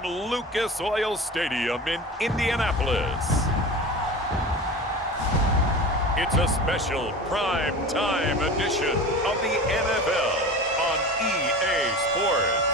from Lucas Oil Stadium in Indianapolis. It's a special prime time edition of the NFL on EA Sports.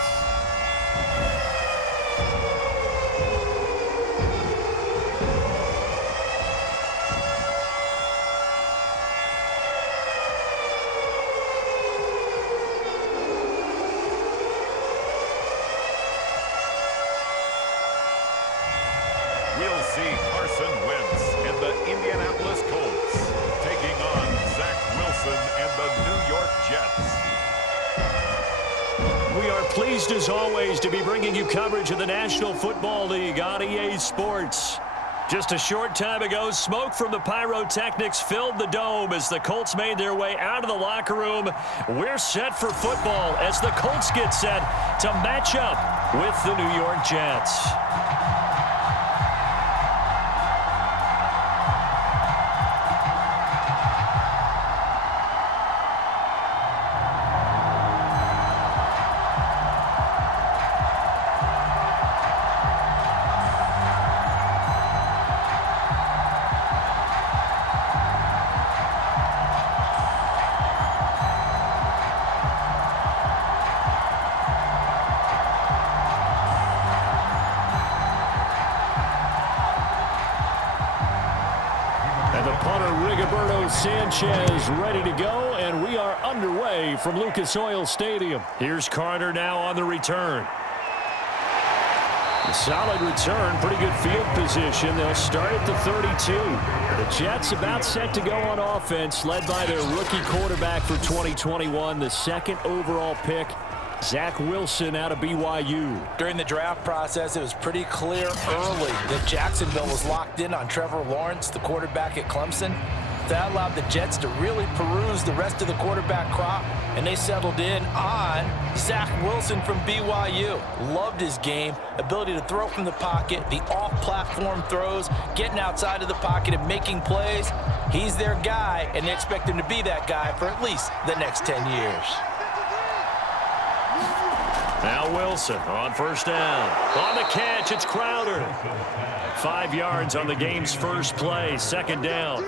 We'll see Carson Wentz and the Indianapolis Colts taking on Zach Wilson and the New York Jets. We are pleased as always to be bringing you coverage of the National Football League on EA Sports. Just a short time ago, smoke from the pyrotechnics filled the dome as the Colts made their way out of the locker room. We're set for football as the Colts get set to match up with the New York Jets. Sanchez ready to go, and we are underway from Lucas Oil Stadium. Here's Carter now on the return. A solid return, pretty good field position. They'll start at the 32. The Jets about set to go on offense, led by their rookie quarterback for 2021, the second overall pick, Zach Wilson out of BYU. During the draft process, it was pretty clear early that Jacksonville was locked in on Trevor Lawrence, the quarterback at Clemson. That allowed the Jets to really peruse the rest of the quarterback crop, and they settled in on Zach Wilson from BYU. Loved his game, ability to throw from the pocket, the off-platform throws, getting outside of the pocket and making plays. He's their guy, and they expect him to be that guy for at least the next 10 years. Now Wilson on first down. On the catch, it's Crowder. 5 yards on the game's first play, second down.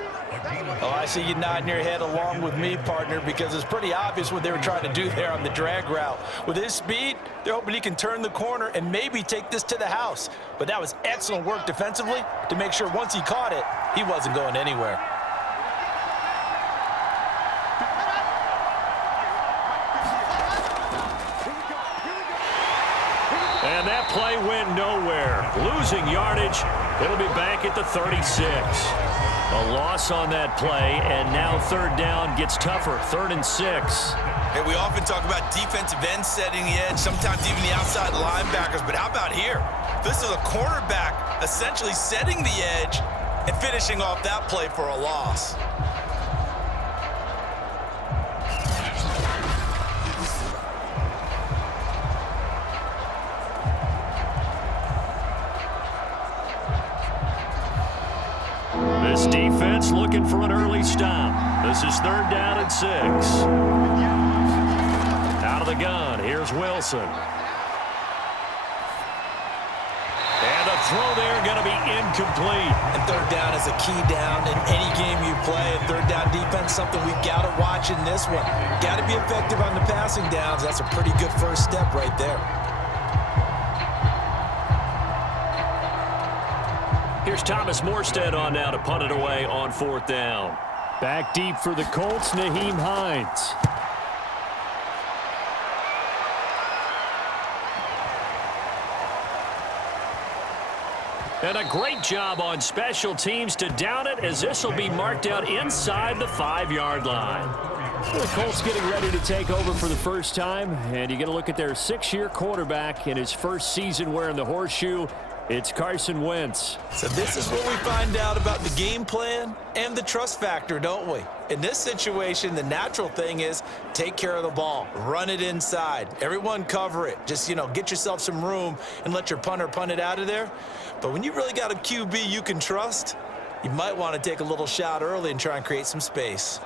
Oh, I see you nodding your head along with me, partner, because it's pretty obvious what they were trying to do there on the drag route. With his speed, they're hoping he can turn the corner and maybe take this to the house. But that was excellent work defensively to make sure once he caught it, he wasn't going anywhere. And that play went nowhere. Losing yardage. It'll be back at the 36. A loss on that play, and now third down gets tougher. 3rd and 6. Hey, we often talk about defensive ends setting the edge, sometimes even the outside linebackers, but how about here? This is a cornerback essentially setting the edge and finishing off that play for a loss. This defense looking for an early stop. This is 3rd down and 6. Out of the gun, here's Wilson. And the throw there going to be incomplete. And 3rd down is a key down in any game you play. And 3rd down defense, something we've got to watch in this one. Got to be effective on the passing downs. That's a pretty good first step right there. Here's Thomas Morstead on now to punt it away on 4th down. Back deep for the Colts, Nyheim Hines. And a great job on special teams to down it, as this will be marked out inside the 5-yard line. The Colts getting ready to take over for the first time, and you get a look at their 6-year quarterback in his first season wearing the horseshoe. It's Carson Wentz. So this is what we find out about the game plan and the trust factor, don't we? In this situation, the natural thing is take care of the ball, run it inside. Everyone cover it. Just, get yourself some room and let your punter punt it out of there. But when you really got a QB you can trust, you might want to take a little shot early and try and create some space.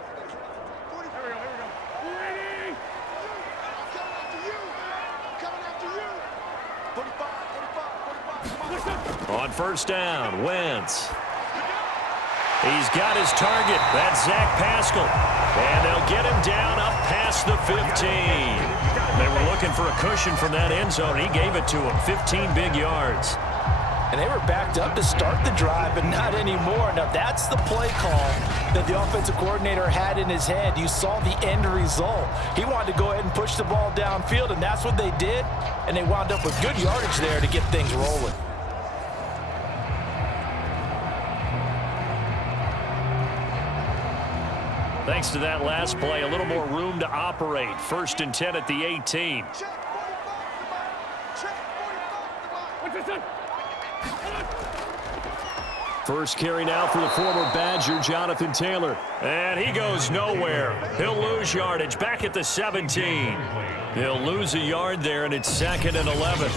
first down. Wentz. He's got his target. That's Zach Pascal. And they'll get him down up past the 15. They were looking for a cushion from that end zone. He gave it to him. 15 big yards. And they were backed up to start the drive, but not anymore. Now, that's the play call that the offensive coordinator had in his head. You saw the end result. He wanted to go ahead and push the ball downfield, and that's what they did. And they wound up with good yardage there to get things rolling. Thanks to that last play, a little more room to operate. First and 10 at the 18. First carry now for the former Badger, Jonathan Taylor. And he goes nowhere. He'll lose yardage back at the 17. He'll lose a yard there, and it's 2nd and 11.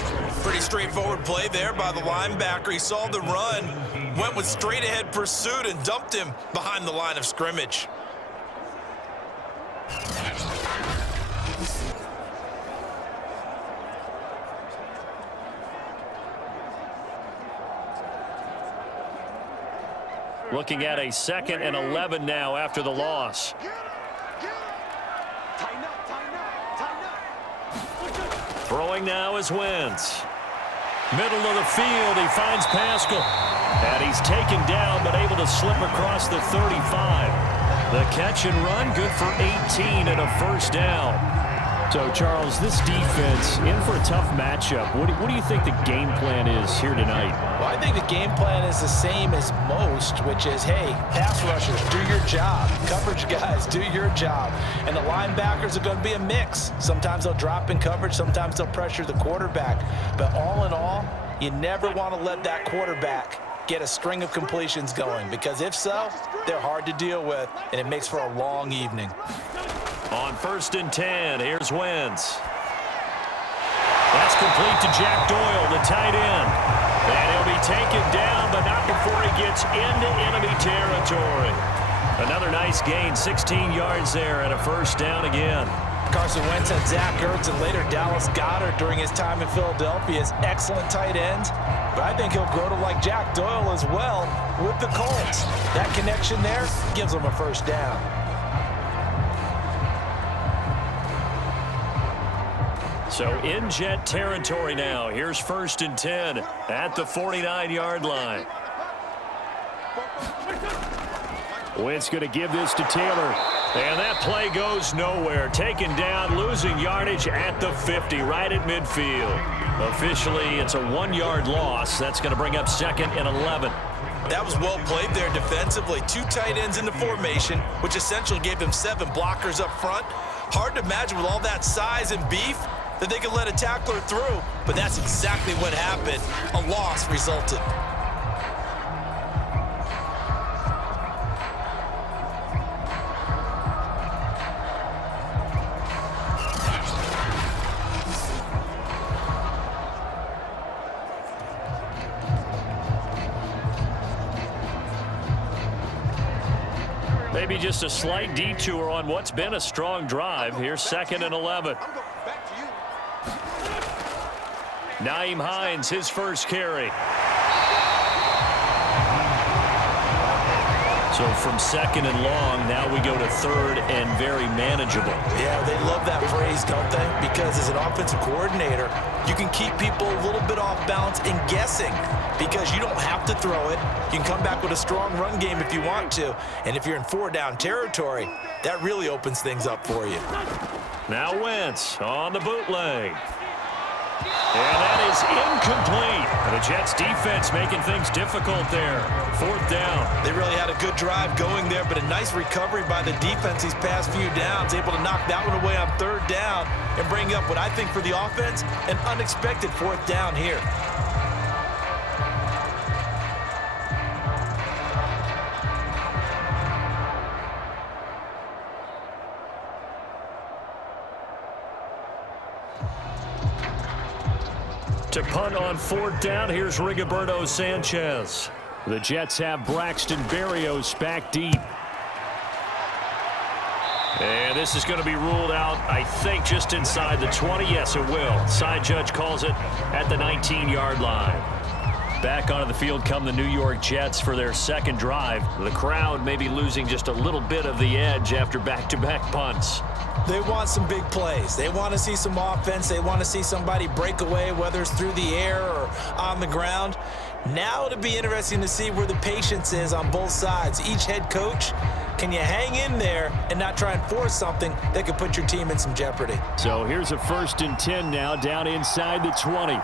Pretty straightforward play there by the linebacker. He saw the run, went with straight-ahead pursuit, and dumped him behind the line of scrimmage. Looking at a 2nd and 11 now after the loss. Throwing now is Wentz. Middle of the field, he finds Pascal. And he's taken down, but able to slip across the 35. The catch and run, good for 18 and a first down. So, Charles, this defense in for a tough matchup. What do you think the game plan is here tonight? Well, I think the game plan is the same as most, which is, hey, pass rushers, do your job. Coverage guys, do your job. And the linebackers are going to be a mix. Sometimes they'll drop in coverage. Sometimes they'll pressure the quarterback. But all in all, you never want to let that quarterback get a string of completions going, because if so, they're hard to deal with, and it makes for a long evening. On 1st and 10, here's Wentz. That's complete to Jack Doyle, the tight end. And he'll be taken down, but not before he gets into enemy territory. Another nice gain, 16 yards there, and a first down again. Carson Wentz had Zach Ertz and later Dallas Goedert during his time in Philadelphia as excellent tight ends. But I think he'll grow to like Jack Doyle as well with the Colts. That connection there gives him a first down. So in Jet territory now. Here's 1st and 10 at the 49-yard line. Wentz going to give this to Taylor. And that play goes nowhere. Taken down, losing yardage at the 50, right at midfield. Officially, it's a 1-yard loss. That's going to bring up 2nd and 11. That was well played there defensively. 2 tight ends in the formation, which essentially gave them 7 blockers up front. Hard to imagine with all that size and beef that they could let a tackler through, but that's exactly what happened. A loss resulted. Maybe just a slight detour on what's been a strong drive. Here's 2nd and 11. Nyheim Hines, his first carry. So from 2nd and long, now we go to 3rd and very manageable. Yeah, they love that phrase, don't they? Because as an offensive coordinator, you can keep people a little bit off balance and guessing because you don't have to throw it. You can come back with a strong run game if you want to. And if you're in 4-down territory, that really opens things up for you. Now Wentz on the bootleg. And that is incomplete. The Jets defense making things difficult there. 4th down. They really had a good drive going there, but a nice recovery by the defense these past few downs, able to knock that one away on 3rd down and bring up what I think for the offense, an unexpected 4th down here. To punt on 4th down, here's Rigoberto Sanchez. The Jets have Braxton Berrios back deep. And this is going to be ruled out, I think, just inside the 20. Yes, it will. Side judge calls it at the 19-yard line. Back onto the field come the New York Jets for their second drive. The crowd may be losing just a little bit of the edge after back-to-back punts. They want some big plays. They want to see some offense. They want to see somebody break away, whether it's through the air or on the ground. Now it'll be interesting to see where the patience is on both sides. Each head coach, can you hang in there and not try and force something that could put your team in some jeopardy? So here's a 1st and 10 now, down inside the 20.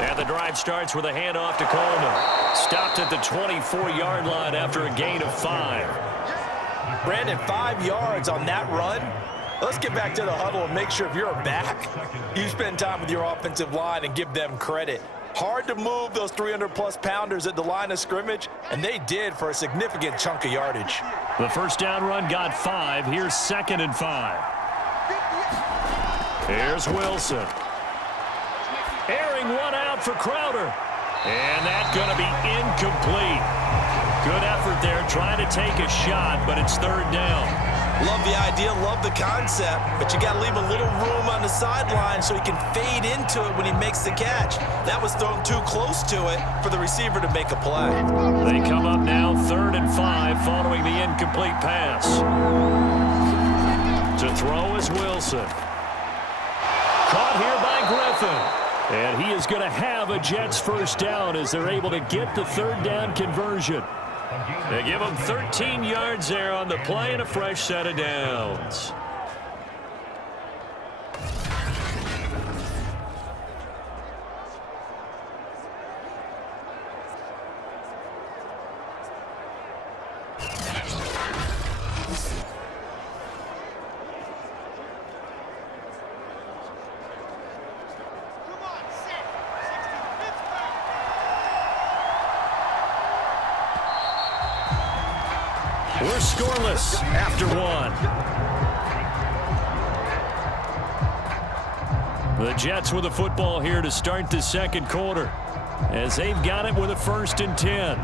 And the drive starts with a handoff to Coleman. Stopped at the 24-yard line after a gain of 5. Brandon, 5 yards on that run. Let's get back to the huddle and make sure if you're back, you spend time with your offensive line and give them credit. Hard to move those 300-plus pounders at the line of scrimmage, and they did for a significant chunk of yardage. The first down run got 5. Here's 2nd and 5. Here's Wilson. Airing one out for Crowder. And that's going to be incomplete. Good effort there, trying to take a shot, but it's 3rd down. Love the idea, love the concept, but you got to leave a little room on the sideline so he can fade into it when he makes the catch. That was thrown too close to it for the receiver to make a play. They come up now 3rd and 5 following the incomplete pass. To throw is Wilson. Caught here by Griffin. And he is going to have a Jets first down as they're able to get the 3rd down conversion. They give him 13 yards there on the play and a fresh set of downs. We're scoreless after 1. The Jets with the football here to start the second quarter as they've got it with a 1st and 10.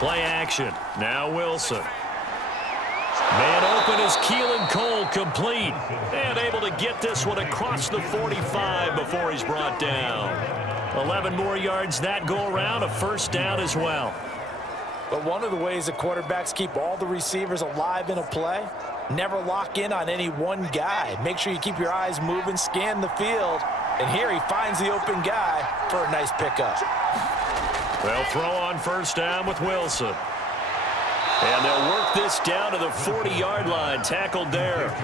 Play action. Now Wilson. Man open is Keelan Cole, complete. And able to get this one across the 45 before he's brought down. 11 more yards that go around, a first down as well. But one of the ways the quarterbacks keep all the receivers alive in a play, never lock in on any one guy. Make sure you keep your eyes moving, scan the field. And here he finds the open guy for a nice pickup. They'll throw on first down with Wilson. And they'll work this down to the 40-yard line, tackled there.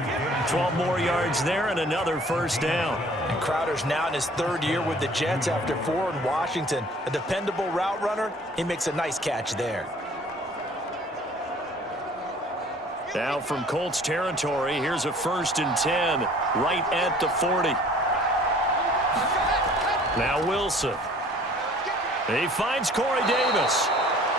12 more yards there and another first down. And Crowder's now in his 3rd year with the Jets after 4 in Washington. A dependable route runner. He makes a nice catch there. Now from Colts territory, here's a 1st and 10 right at the 40. Now Wilson. He finds Corey Davis.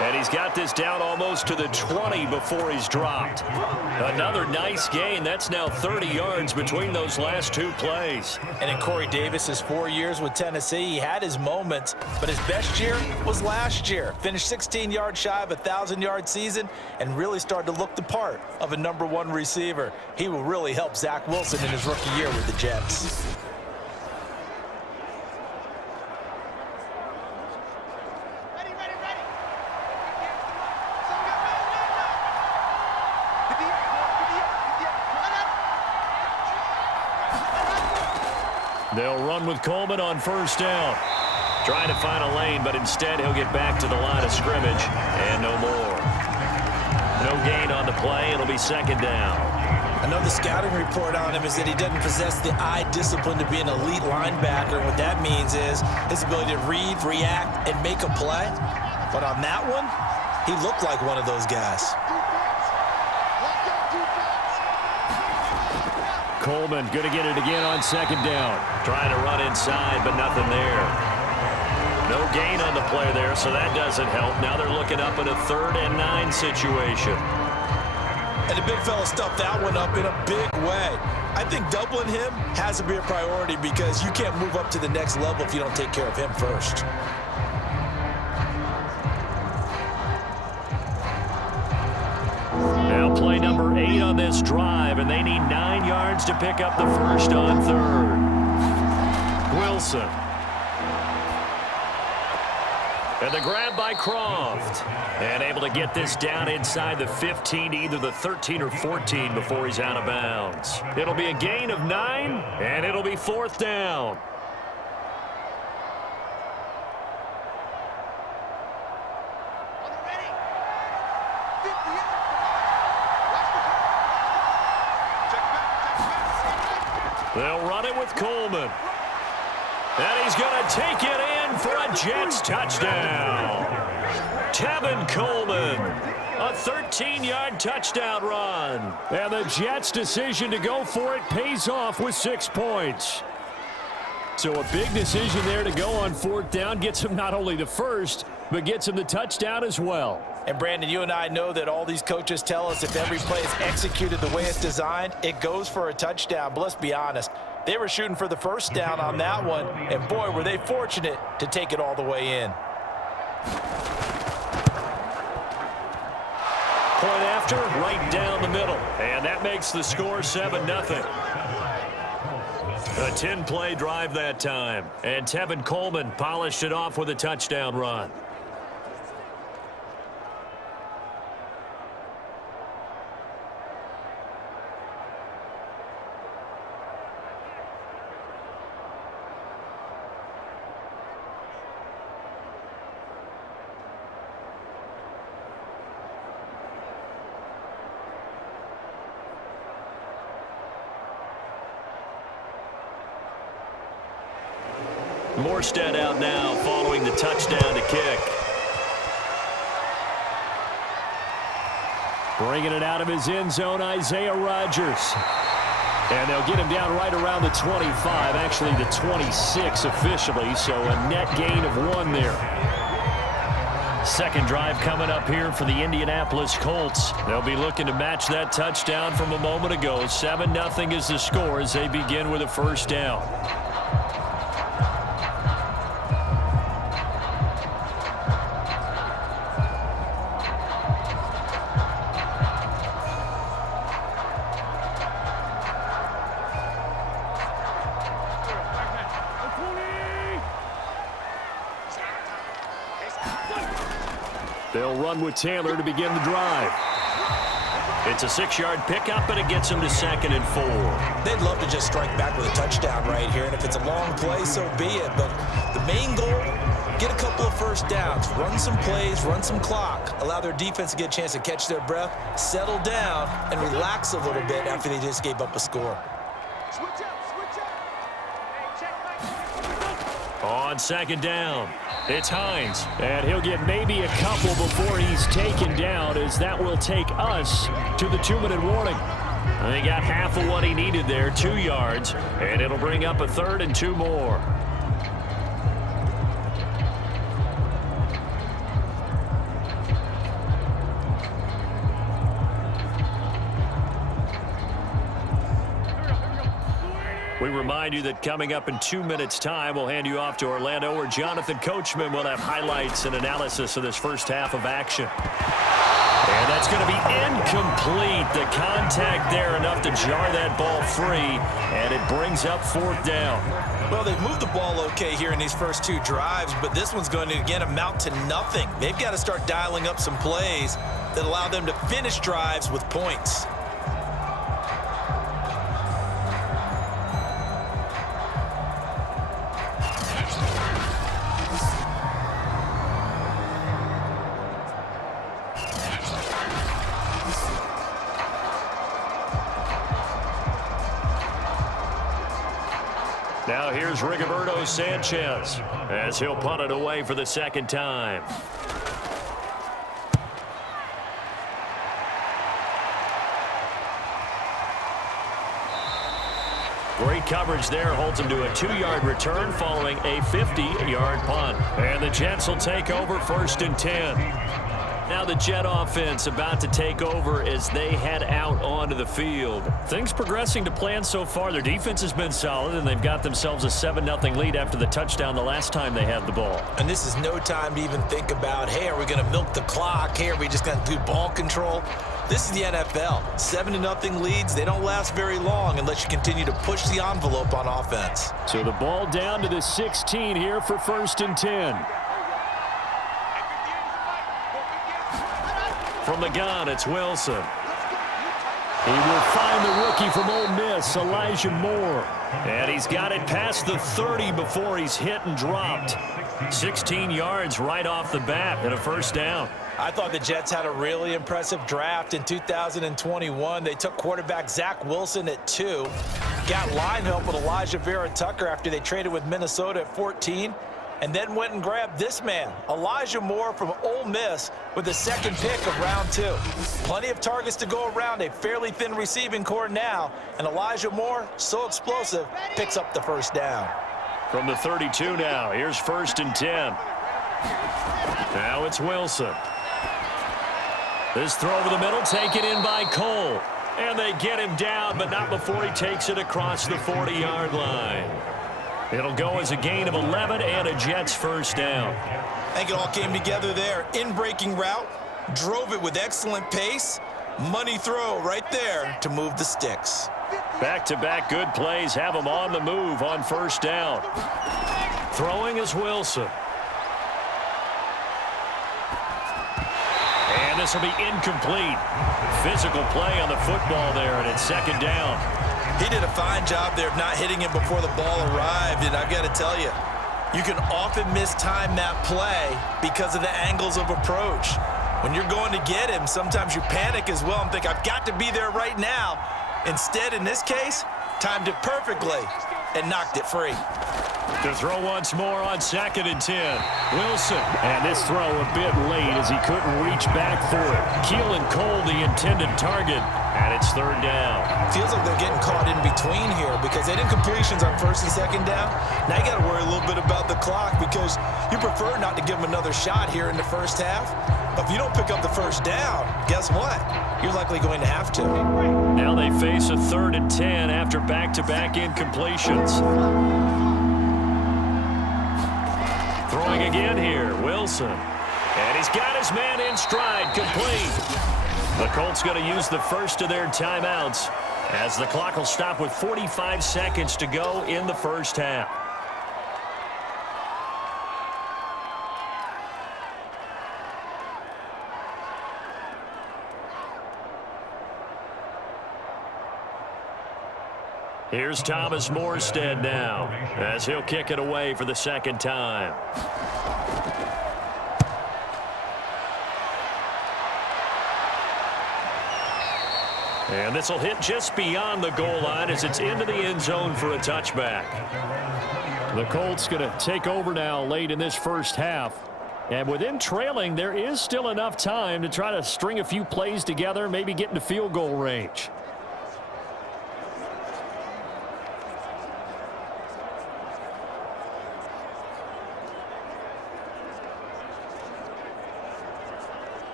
And he's got this down almost to the 20 before he's dropped. Another nice gain. That's now 30 yards between those last 2 plays. And in Corey Davis's 4 years with Tennessee, he had his moments, but his best year was last year. Finished 16 yards shy of a 1,000-yard season and really started to look the part of a #1 receiver. He will really help Zach Wilson in his rookie year with the Jets. They'll run with Coleman on first down. Trying to find a lane, but instead he'll get back to the line of scrimmage, and no more. No gain on the play. It'll be 2nd down. Another scouting report on him is that he doesn't possess the eye discipline to be an elite linebacker. What that means is his ability to read, react, and make a play. But on that one, he looked like one of those guys. Coleman going to get it again on 2nd down. Trying to run inside, but nothing there. No gain on the play there, so that doesn't help. Now they're looking up at a 3rd and 9 situation. And the big fella stuffed that one up in a big way. I think doubling him has to be a priority because you can't move up to the next level if you don't take care of him first. Now play number 8 on this drive, and they need 9 yards to pick up the first on third. Wilson. And the grab by Croft. And able to get this down inside the 15, either the 13 or 14 before he's out of bounds. It'll be a gain of 9, and it'll be 4th down. They'll run it with Coleman. And he's going to take it in for a Jets touchdown. Tevin Coleman, a 13-yard touchdown run. And the Jets' decision to go for it pays off with 6 points. So a big decision there to go on 4th down. Gets him not only the first, but gets him the touchdown as well. And Brandon, you and I know that all these coaches tell us if every play is executed the way it's designed, it goes for a touchdown. But let's be honest, they were shooting for the first down on that one, and boy, were they fortunate to take it all the way in. Point after, right down the middle. And that makes the score 7-0. A 10-play drive that time. And Tevin Coleman polished it off with a touchdown run. Morstead out now following the touchdown to kick. Bringing it out of his end zone, Isaiah Rodgers. And they'll get him down right around the 25, actually the 26 officially, so a net gain of 1 there. Second drive coming up here for the Indianapolis Colts. They'll be looking to match that touchdown from a moment ago. 7-0 is the score as they begin with a first down. They'll run with Taylor to begin the drive. It's a 6-yard pickup, and it gets them to 2nd and 4. They'd love to just strike back with a touchdown right here, and if it's a long play, so be it. But the main goal, get a couple of first downs, run some plays, run some clock, allow their defense to get a chance to catch their breath, settle down, and relax a little bit after they just gave up a score. On 2nd down, it's Hines. And he'll get maybe a couple before he's taken down, as that will take us to the 2-minute warning. And he got half of what he needed there, 2 yards, and it'll bring up a 3rd and 2 more. We remind you that coming up in 2 minutes' time, we'll hand you off to Orlando, where Jonathan Coachman will have highlights and analysis of this first half of action. And that's going to be incomplete. The contact there enough to jar that ball free, and it brings up 4th down. Well, they've moved the ball okay here in these first 2 drives, but this one's going to, again, amount to nothing. They've got to start dialing up some plays that allow them to finish drives with points. Now here's Rigoberto Sanchez as he'll punt it away for the 2nd time. Great coverage there, holds him to a 2-yard return following a 50-yard punt. And the Jets will take over 1st and 10. Now the Jet offense about to take over as they head out onto the field. Things progressing to plan so far. Their defense has been solid, and they've got themselves a 7-0 lead after the touchdown the last time they had the ball. And this is no time to even think about, hey, are we going to milk the clock? Hey, are we just going to do ball control? This is the NFL. 7-0 leads, they don't last very long unless you continue to push the envelope on offense. So the ball down to the 16 here for 1st and 10. From the gun, it's Wilson. He will find the rookie from Ole Miss, Elijah Moore. And he's got it past the 30 before he's hit and dropped. 16 yards right off the bat and a 1st down. I thought the Jets had a really impressive draft in 2021. They took quarterback Zach Wilson at 2. Got line help with Elijah Vera-Tucker after they traded with Minnesota at 14. And then went and grabbed this man, Elijah Moore from Ole Miss, with the 2nd pick of round 2. Plenty of targets to go around, a fairly thin receiving core now. And Elijah Moore, so explosive, picks up the 1st down. From the 32 now, here's 1st and 10. Now it's Wilson. This throw over the middle, taken in by Cole. And they get him down, but not before he takes it across the 40-yard line. It'll go as a gain of 11 and a Jets 1st down. I think it all came together there. In-breaking route, drove it with excellent pace. Money throw right there to move the sticks. Back-to-back good plays have him on the move on 1st down. Throwing is Wilson. And this will be incomplete. Physical play on the football there, and it's 2nd down. He did a fine job there of not hitting him before the ball arrived, and I've got to tell you, you can often mistime that play because of the angles of approach. When you're going to get him, sometimes you panic as well and think, I've got to be there right now. Instead, in this case, timed it perfectly and knocked it free. To throw once more on 2nd and 10. Wilson. And this throw a bit late as he couldn't reach back for it. Keelan Cole, the intended target, and it's 3rd down. Feels like they're getting caught in between here because they did completions on 1st and 2nd down. Now you got to worry a little bit about the clock because you prefer not to give them another shot here in the 1st half. But if you don't pick up the 1st down, guess what? You're likely going to have to. Now they face a 3rd and 10 after back-to-back incompletions. Throwing again here, Wilson. And he's got his man in stride, complete. The Colts going to use the first of their timeouts as the clock will stop with 45 seconds to go in the 1st half. Here's Thomas Morstead now as he'll kick it away for the 2nd time. And this will hit just beyond the goal line as it's into the end zone for a touchback. The Colts going to take over now late in this 1st half. And with them trailing, there is still enough time to try to string a few plays together, maybe get into field goal range.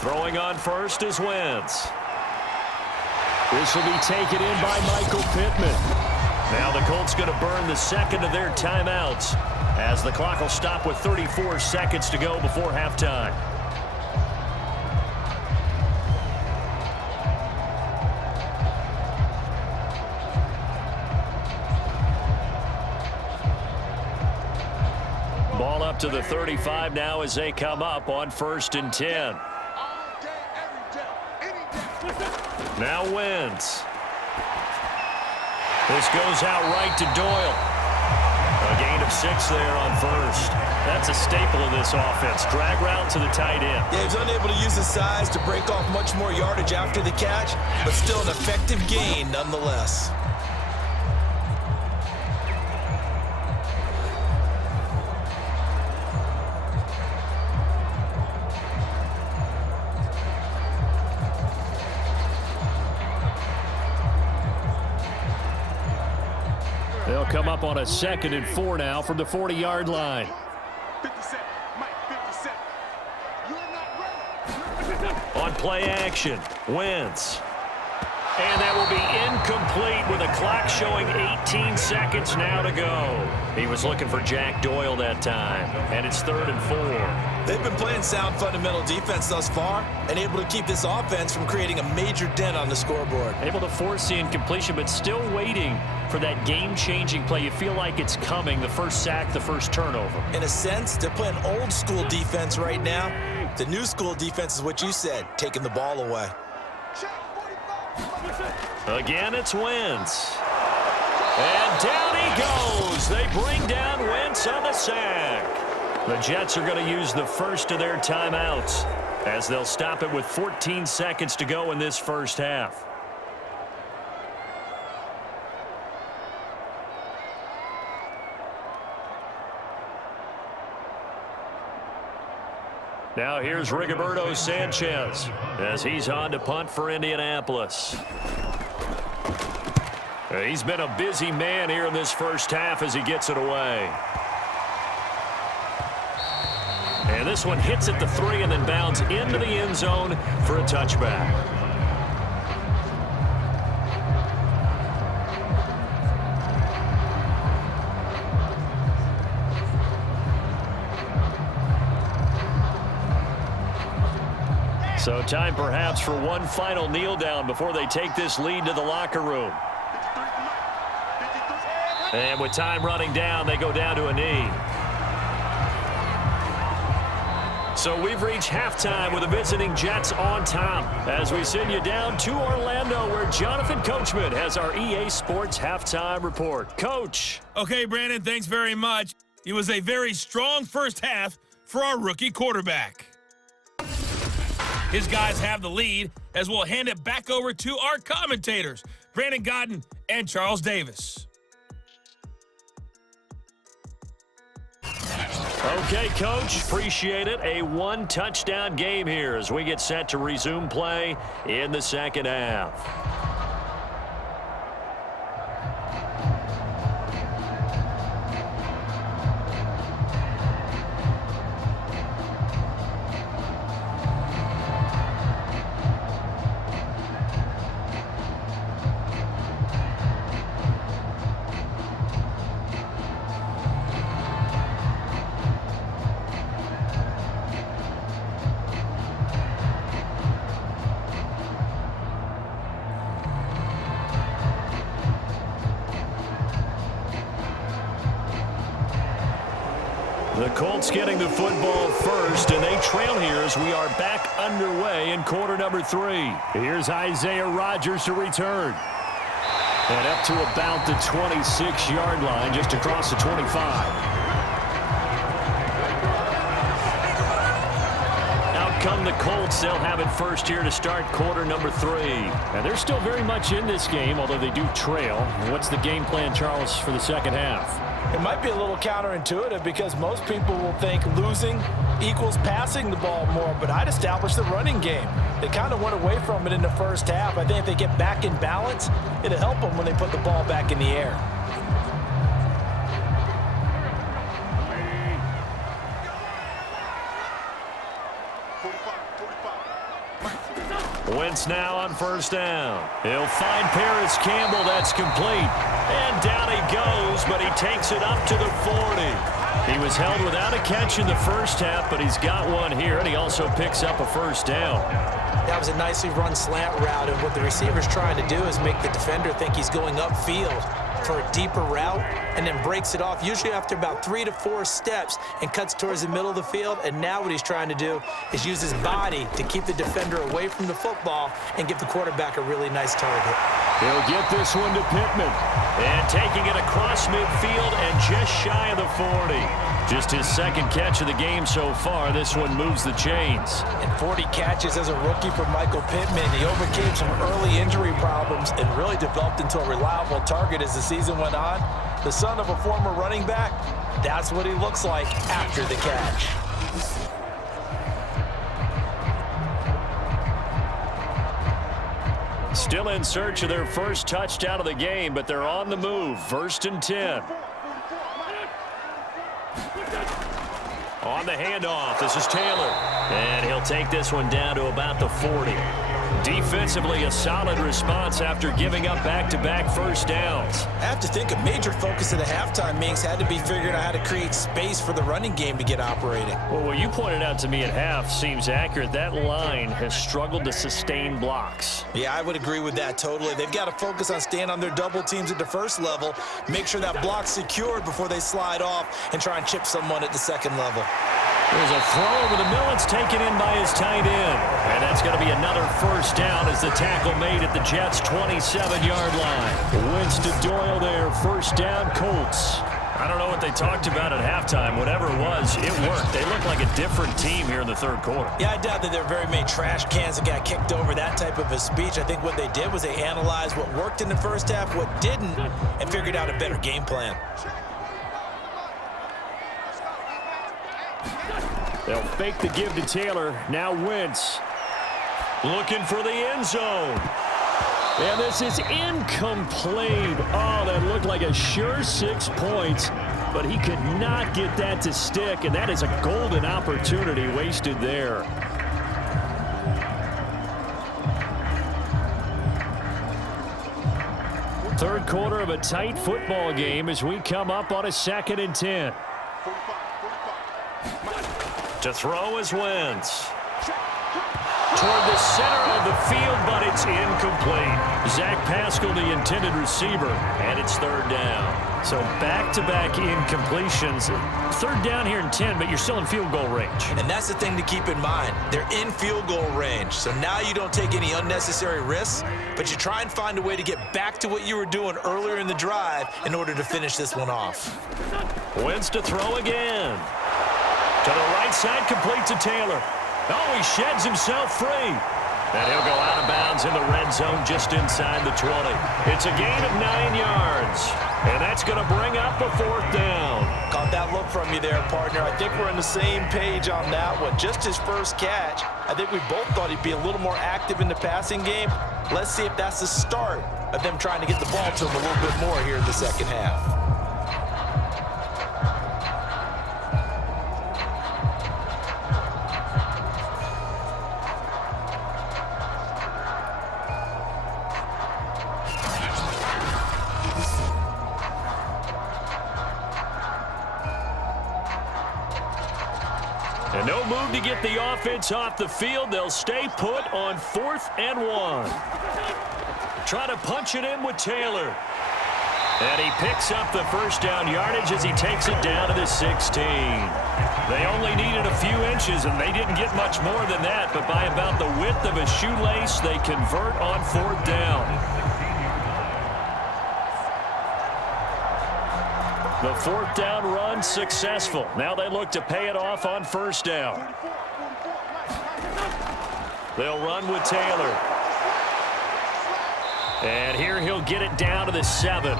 Throwing on first is Wentz. This will be taken in by Michael Pittman. Now the Colts going to burn the 2nd of their timeouts as the clock will stop with 34 seconds to go before halftime. Ball up to the 35 now as they come up on 1st and 10. Now Wentz. This goes out right to Doyle. A gain of 6 there on 1st. That's a staple of this offense. Drag route to the tight end. Yeah, he was unable to use his size to break off much more yardage after the catch, but still an effective gain nonetheless. They'll come up on a 2nd and 4 now from the 40-yard line. 57, Mike, 57. You're not ready. On play action, Wentz. And that will be incomplete with a clock showing 18 seconds now to go. He was looking for Jack Doyle that time, and it's 3rd and 4. They've been playing sound fundamental defense thus far and able to keep this offense from creating a major dent on the scoreboard. Able to force the incompletion, but still waiting for that game-changing play. You feel like it's coming, the first sack, the first turnover. In a sense, they're playing old-school defense right now. The new school defense is what you said, taking the ball away. Again, it's Wentz. And down he goes. They bring down Wentz on the sack. The Jets are going to use the first of their timeouts as they'll stop it with 14 seconds to go in this first half. Now here's Rigoberto Sanchez as he's on to punt for Indianapolis. He's been a busy man here in this first half as he gets it away. And this one hits at the 3 and then bounds into the end zone for a touchback. So time perhaps for one final kneel down before they take this lead to the locker room. And with time running down, they go down to a knee. So we've reached halftime with the visiting Jets on top as we send you down to Orlando where Jonathan Coachman has our EA Sports halftime report. Coach. Okay, Brandon, thanks very much. It was a very strong first half for our rookie quarterback. His guys have the lead as we'll hand it back over to our commentators, Brandon Godden and Charles Davis. Okay, Coach, appreciate it. A one-touchdown game here as we get set to resume play in the second half. The Colts getting the football first, and they trail here as we are back underway in quarter number 3. Here's Isaiah Rodgers to return. And up to about the 26-yard line, just across the 25. Out come the Colts. They'll have it first here to start quarter number 3. And they're still very much in this game, although they do trail. What's the game plan, Charles, for the second half? It might be a little counterintuitive because most people will think losing equals passing the ball more, but I'd establish the running game. They kind of went away from it in the first half. I think if they get back in balance, it'll help them when they put the ball back in the air. Wentz now on first down. He'll find Paris Campbell. That's complete. And down he goes, but he takes it up to the 40. He was held without a catch in the first half, but he's got one here, and he also picks up a first down. That was a nicely run slant route, and what the receiver's trying to do is make the defender think he's going upfield for a deeper route and then breaks it off, usually after about 3 to 4 steps, and cuts towards the middle of the field. And now what he's trying to do is use his body to keep the defender away from the football and give the quarterback a really nice target. He'll get this one to Pittman. And taking it across midfield and just shy of the 40. Just his second catch of the game so far. This one moves the chains. And 40 catches as a rookie for Michael Pittman. He overcame some early injury problems and really developed into a reliable target as the season went on. The son of a former running back, that's what he looks like after the catch. Still in search of their first touchdown of the game, but they're on the move. 1st and 10. On the handoff, this is Taylor. And he'll take this one down to about the 40. Defensively, a solid response after giving up back-to-back first downs. I have to think a major focus of the halftime meetings had to be figuring out how to create space for the running game to get operating. Well, what you pointed out to me at half seems accurate. That line has struggled to sustain blocks. Yeah, I would agree with that totally. They've got to focus on staying on their double teams at the first level, make sure that block's secured before they slide off and try and chip someone at the second level. There's a throw over the middle. It's taken in by his tight end. And that's going to be another first down as the tackle made at the Jets' 27-yard line. Wentz to Doyle there. First down, Colts. I don't know what they talked about at halftime. Whatever it was, it worked. They looked like a different team here in the third quarter. Yeah, I doubt that there were very many trash cans that got kicked over, that type of a speech. I think what they did was they analyzed what worked in the first half, what didn't, and figured out a better game plan. They'll fake the give to Taylor. Now Wentz looking for the end zone. And this is incomplete. Oh, that looked like a sure 6 points, but he could not get that to stick, and that is a golden opportunity wasted there. Third quarter of a tight football game as we come up on a 2nd and 10. To throw is Wentz. Toward the center of the field, but it's incomplete. Zach Pascal, the intended receiver, and it's 3rd down. So back-to-back incompletions. 3rd down here in 10, but you're still in field goal range. And that's the thing to keep in mind. They're in field goal range, so now you don't take any unnecessary risks, but you try and find a way to get back to what you were doing earlier in the drive in order to finish this one off. Wentz to throw again. To the right side, complete to Taylor. Oh, he sheds himself free. And he'll go out of bounds in the red zone just inside the 20. It's a gain of 9 yards. And that's going to bring up a 4th down. Caught that look from you there, partner. I think we're on the same page on that one. Just his first catch. I think we both thought he'd be a little more active in the passing game. Let's see if that's the start of them trying to get the ball to him a little bit more here in the second half. And no move to get the offense off the field. They'll stay put on 4th and 1. Try to punch it in with Taylor. And he picks up the first down yardage as he takes it down to the 16. They only needed a few inches, and they didn't get much more than that. But by about the width of a shoelace, they convert on 4th down. The 4th down run successful. Now they look to pay it off on 1st down. They'll run with Taylor. And here he'll get it down to the 7.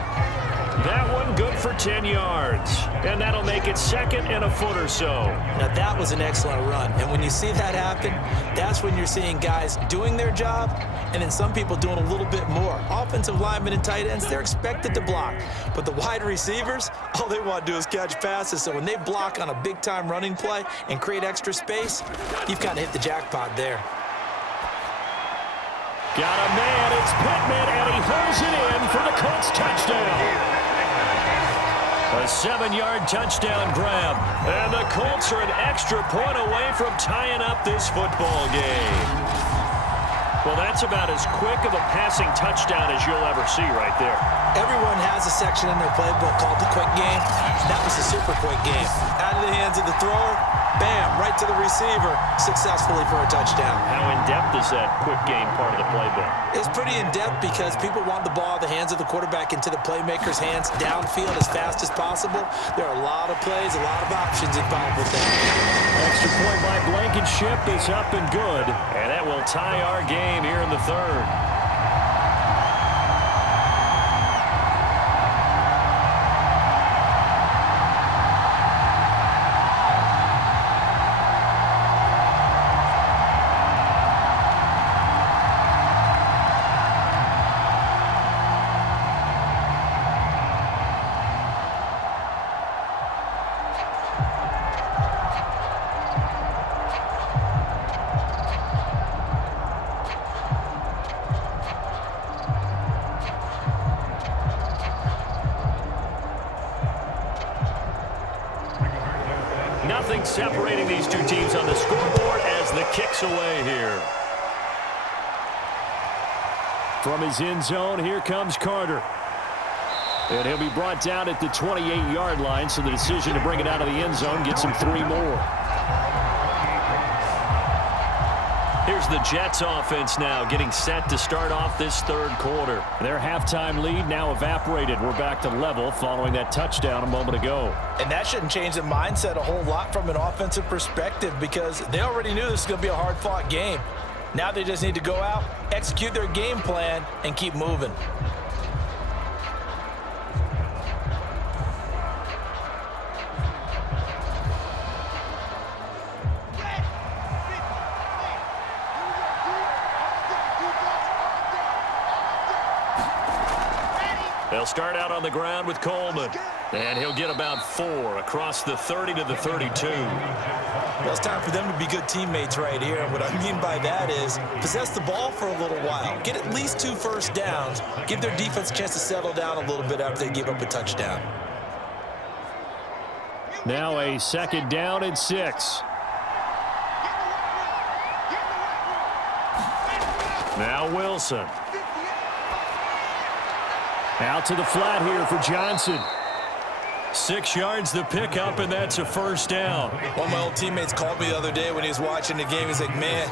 That one good for 10 yards. And that'll make it 2nd and a foot or so. Now that was an excellent run. And when you see that happen, that's when you're seeing guys doing their job and then some people doing a little bit more. Offensive linemen and tight ends, they're expected to block. But the wide receivers, all they want to do is catch passes. So when they block on a big-time running play and create extra space, you've kind of hit the jackpot there. Got a man, it's Pittman, and he holds it in for the Colts touchdown. A 7-yard touchdown grab. And the Colts are an extra point away from tying up this football game. Well, that's about as quick of a passing touchdown as you'll ever see right there. Everyone has a section in their playbook called the quick game. That was a super quick game. Out of the hands of the thrower, bam, right to the receiver, successfully for a touchdown. How in-depth is that quick game part of the playbook? It's pretty in-depth because people want the ball out of the hands of the quarterback into the playmaker's hands downfield as fast as possible. There are a lot of plays, a lot of options involved with that. Extra point by Blankenship is up and good, and that will tie our game here in the 3rd. Nothing separating these two teams on the scoreboard as the kick's away here. From his end zone, here comes Carter. And he'll be brought down at the 28-yard line, so the decision to bring it out of the end zone gets him 3 more. Here's the Jets offense now getting set to start off this third quarter. Their halftime lead now evaporated. We're back to level following that touchdown a moment ago. And that shouldn't change the mindset a whole lot from an offensive perspective because they already knew this was going to be a hard-fought game. Now they just need to go out, execute their game plan, and keep moving. They'll start out on the ground with Coleman. And he'll get about 4 across the 30 to the 32. Well, it's time for them to be good teammates right here. And what I mean by that is possess the ball for a little while. Get at least 2 first downs. Give their defense a chance to settle down a little bit after they give up a touchdown. Now a 2nd down and 6. Now Wilson. Out to the flat here for Johnson. 6 yards the pickup, and that's a first down. One of my old teammates called me the other day when he was watching the game. He's like, man,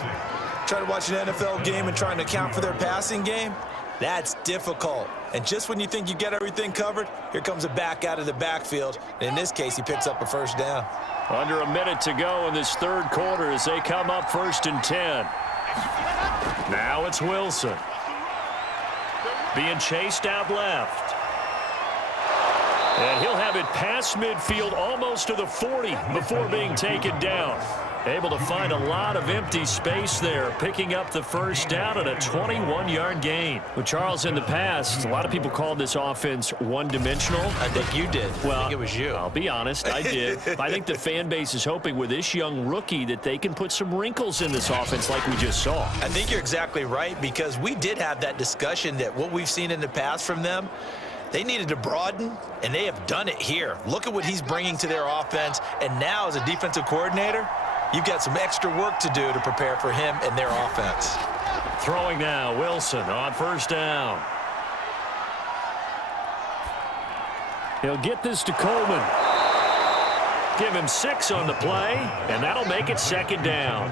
trying to watch an NFL game and trying to account for their passing game, that's difficult. And just when you think you get everything covered, here comes a back out of the backfield. And in this case, he picks up a first down. Under a minute to go in this third quarter as they come up 1st and 10. Now it's Wilson. Being chased out left. And he'll have it past midfield almost to the 40 before being taken down. Able to find a lot of empty space there, picking up the first down and a 21-yard gain. Well, Charles, in the past, a lot of people called this offense one-dimensional. I think you did. Well, I think it was you. I'll be honest, I did. I think the fan base is hoping with this young rookie that they can put some wrinkles in this offense like we just saw. I think you're exactly right because we did have that discussion that what we've seen in the past from them, they needed to broaden, and they have done it here. Look at what he's bringing to their offense, and now as a defensive coordinator, you've got some extra work to do to prepare for him and their offense. Throwing now, Wilson on first down. He'll get this to Coleman. Give him 6 on the play, and that'll make it 2nd down.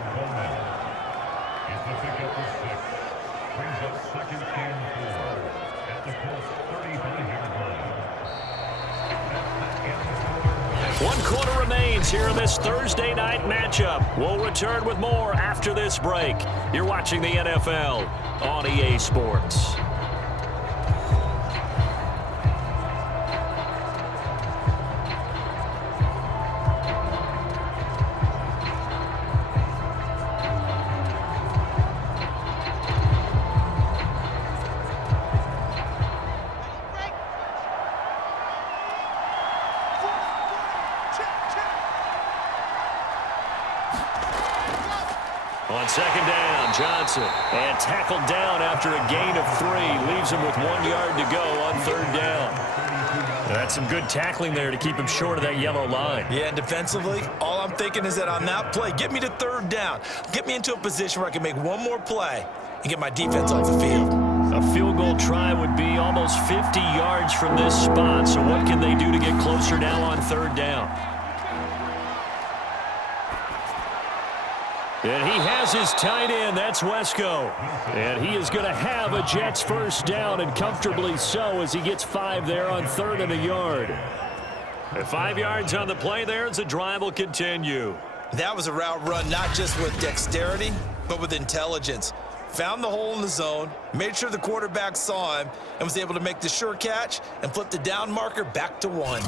One quarter remains here in this Thursday night matchup. We'll return with more after this break. You're watching the NFL on EA Sports. On 2nd down, Johnson. And tackled down after a gain of 3. Leaves him with 1 yard to go on 3rd down. That's some good tackling there to keep him short of that yellow line. Yeah, and defensively, all I'm thinking is that on that play, get me to 3rd down. Get me into a position where I can make one more play and get my defense off the field. A field goal try would be almost 50 yards from this spot. So what can they do to get closer now on 3rd down? And he has his tight end. That's Wesco. And he is going to have a Jets first down, and comfortably so as he gets 5 there on 3rd and a yard. And 5 yards on the play there as the drive will continue. That was a route run not just with dexterity, but with intelligence. Found the hole in the zone, made sure the quarterback saw him, and was able to make the sure catch and flip the down marker back to 1.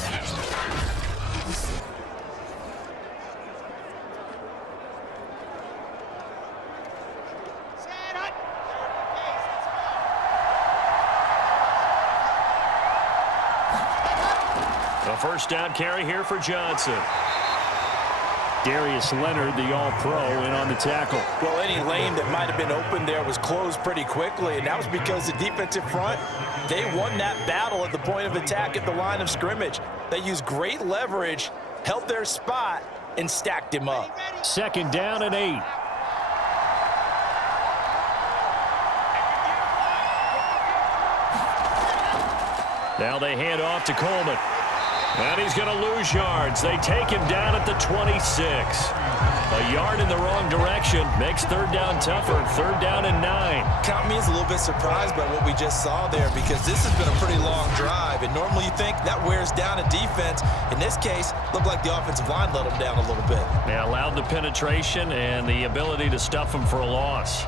A first down carry here for Johnson. Darius Leonard, the All-Pro, in on the tackle. Well, any lane that might have been open there was closed pretty quickly, and that was because the defensive front, they won that battle at the point of attack at the line of scrimmage. They used great leverage, held their spot, and stacked him up. 2nd down and 8. Now they hand off to Coleman. And he's going to lose yards. They take him down at the 26. A yard in the wrong direction makes 3rd down tougher. 3rd down and 9. Count me as a little bit surprised by what we just saw there, because this has been a pretty long drive. And normally you think that wears down a defense. In this case, looked like the offensive line let them down a little bit. They allowed the penetration and the ability to stuff him for a loss.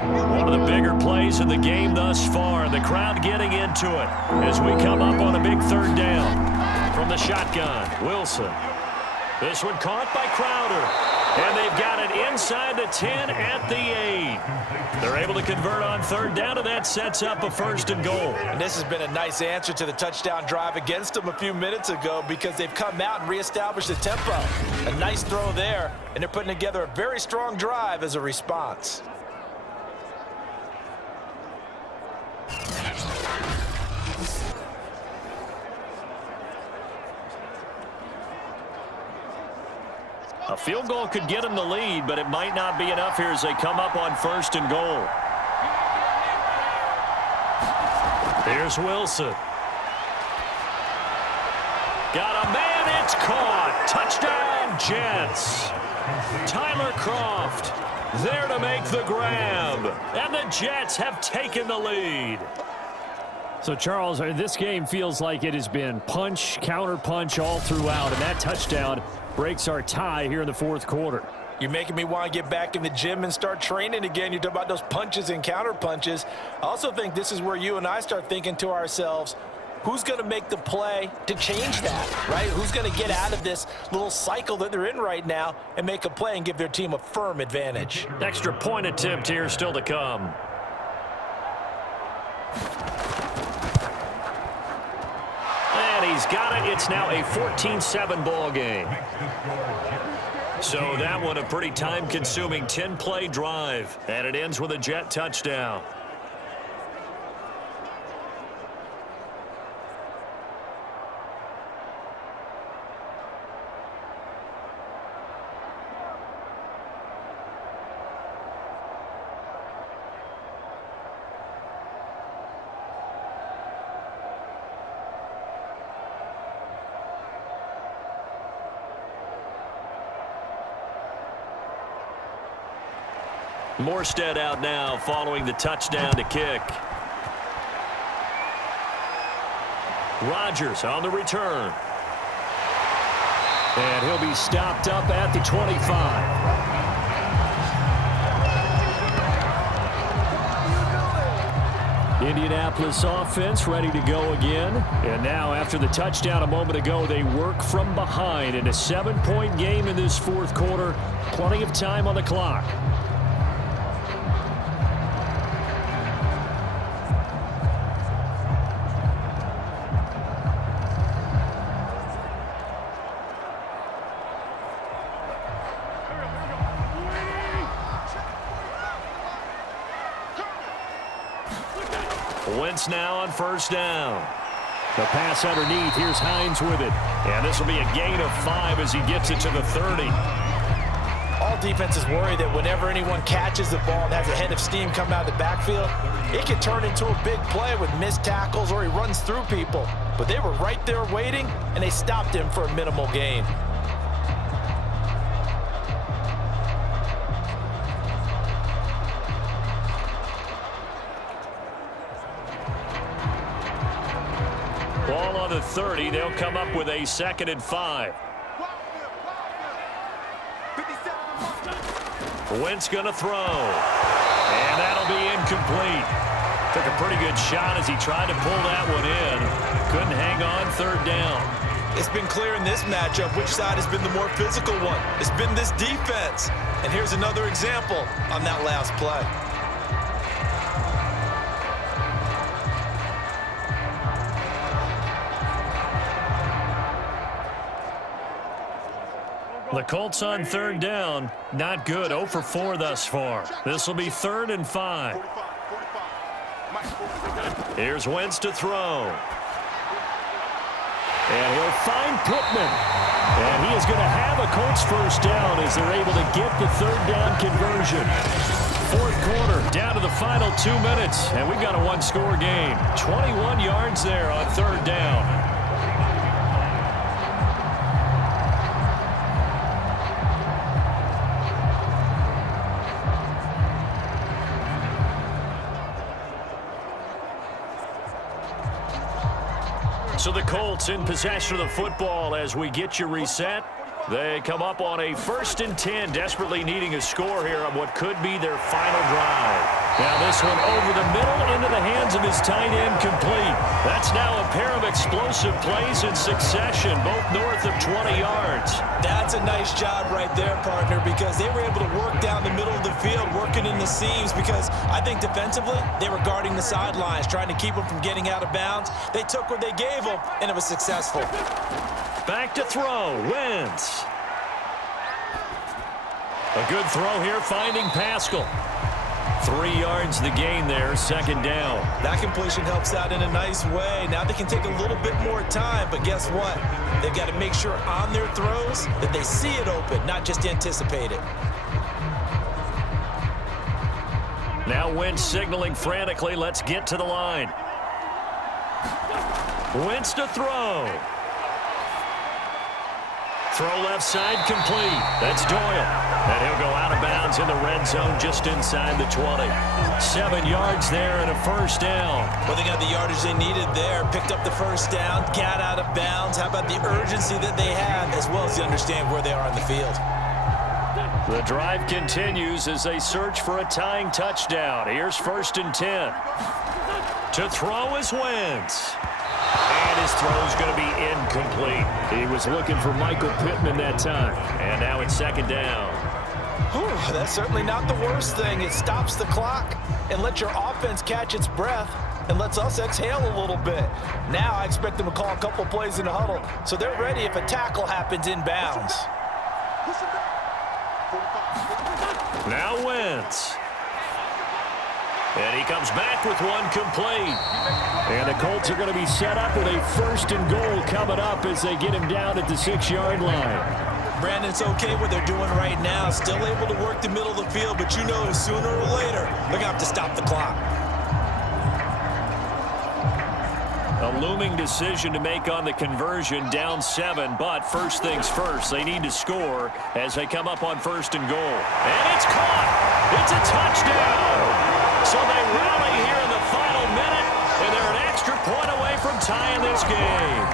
One of the bigger plays in the game thus far. The crowd getting into it as we come up on a big 3rd down. From the shotgun, Wilson. This one caught by Crowder. And they've got it inside the 10 at the 8. They're able to convert on 3rd down, and that sets up a 1st and goal. And this has been a nice answer to the touchdown drive against them a few minutes ago, because they've come out and reestablished the tempo. A nice throw there, and they're putting together a very strong drive as a response. A field goal could get them the lead, but it might not be enough here as they come up on 1st and goal. Here's Wilson. Got a man, it's caught. Touchdown, Jets. Tyler Kroft there to make the grab. And the Jets have taken the lead. So, Charles, this game feels like it has been punch, counter punch all throughout, and that touchdown breaks our tie here in the 4th quarter. You're making me want to get back in the gym and start training again. You're talking about those punches and counter punches. I also think this is where you and I start thinking to ourselves, who's going to make the play to change that, right? Who's going to get out of this little cycle that they're in right now and make a play and give their team a firm advantage? Extra point attempt here still to come. And he's got it. It's now a 14-7 ball game. So that one a pretty time-consuming 10-play drive. And it ends with a Jet touchdown. Morstead out now following the touchdown to kick. Rodgers on the return. And he'll be stopped up at the 25. Indianapolis offense ready to go again. And now after the touchdown a moment ago, they work from behind in a 7-point game in this 4th quarter. Plenty of time on the clock. Wentz now on 1st down. The pass underneath. Here's Hines with it. And this will be a gain of 5 as he gets it to the 30. All defenses worry that whenever anyone catches the ball and has a head of steam coming out of the backfield, it can turn into a big play with missed tackles or he runs through people. But they were right there waiting, and they stopped him for a minimal gain. Ball on the 30. They'll come up with a 2nd and 5. Wentz going to throw. And that'll be incomplete. Took a pretty good shot as he tried to pull that one in. Couldn't hang on 3rd down. It's been clear in this matchup which side has been the more physical one. It's been this defense. And here's another example on that last play. The Colts on third down. Not good. 0 for 4 thus far. This will be 3rd and 5. Here's Wentz to throw. And he'll find Pittman. And he is going to have a Colts first down as they're able to get the third down conversion. Fourth quarter, down to the final 2 minutes. And we've got a one-score game. 21 yards there on third down. So the Colts in possession of the football as we get you reset. They come up on a 1st and 10, desperately needing a score here on what could be their final drive. Now this one over the middle into the hands of his tight end, complete. That's now a pair of explosive plays in succession, both north of 20 yards. That's a nice job right there, partner, because they were able to work down the middle of the field, working in the seams, because I think defensively they were guarding the sidelines, trying to keep them from getting out of bounds. They took what they gave them, and it was successful. Back to throw, Wentz. A good throw here, finding Pascal. 3 yards the gain there, 2nd down. That completion helps out in a nice way. Now they can take a little bit more time, but guess what? They've got to make sure on their throws that they see it open, not just anticipate it. Now Wentz signaling frantically, let's get to the line. Wentz to throw. Throw left side, complete. That's Doyle. And he'll go out of bounds in the red zone just inside the 20. 7 yards there and a first down. Well, they got the yardage they needed there. Picked up the first down, got out of bounds. How about the urgency that they have, as well as they understand where they are on the field? The drive continues as they search for a tying touchdown. Here's 1st and 10. To throw is Wentz. And his throw's going to be incomplete. He was looking for Michael Pittman that time. And now it's 2nd down. Whew, that's certainly not the worst thing. It stops the clock and lets your offense catch its breath and lets us exhale a little bit. Now I expect them to call a couple plays in the huddle so they're ready if a tackle happens inbounds. Now Wentz. And he comes back with one complete. And the Colts are going to be set up with a 1st and goal coming up as they get him down at the 6-yard line. Brandon, it's okay what they're doing right now. Still able to work the middle of the field, but you know sooner or later they're going to have to stop the clock. A looming decision to make on the conversion, down 7, but first things first, they need to score as they come up on 1st and goal. And it's caught! It's a touchdown! So they rally here in the final minute, and they're an extra point away from tying this game.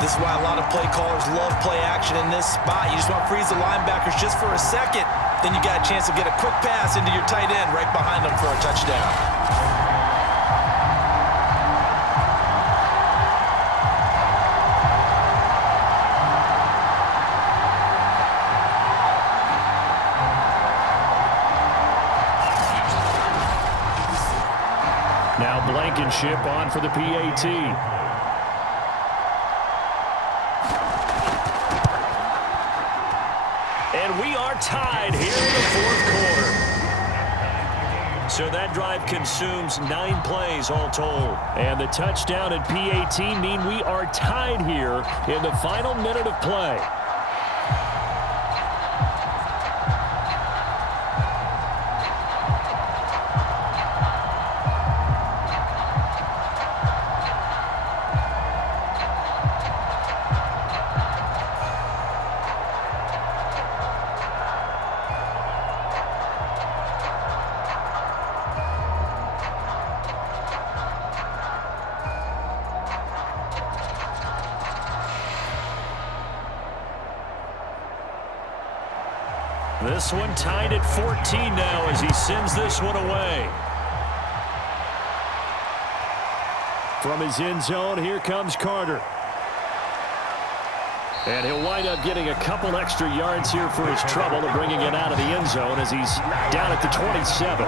This is why a lot of play callers love play action in this spot. You just want to freeze the linebackers just for a second, then you got a chance to get a quick pass into your tight end right behind them for a touchdown. Now Blankenship on for the PAT. And we are tied here in the 4th quarter. So that drive consumes 9 plays all told. And the touchdown at PAT mean we are tied here in the final minute of play. This one tied at 14 now as he sends this one away. From his end zone, here comes Carter. And he'll wind up getting a couple extra yards here for his trouble to bringing it out of the end zone as he's down at the 27.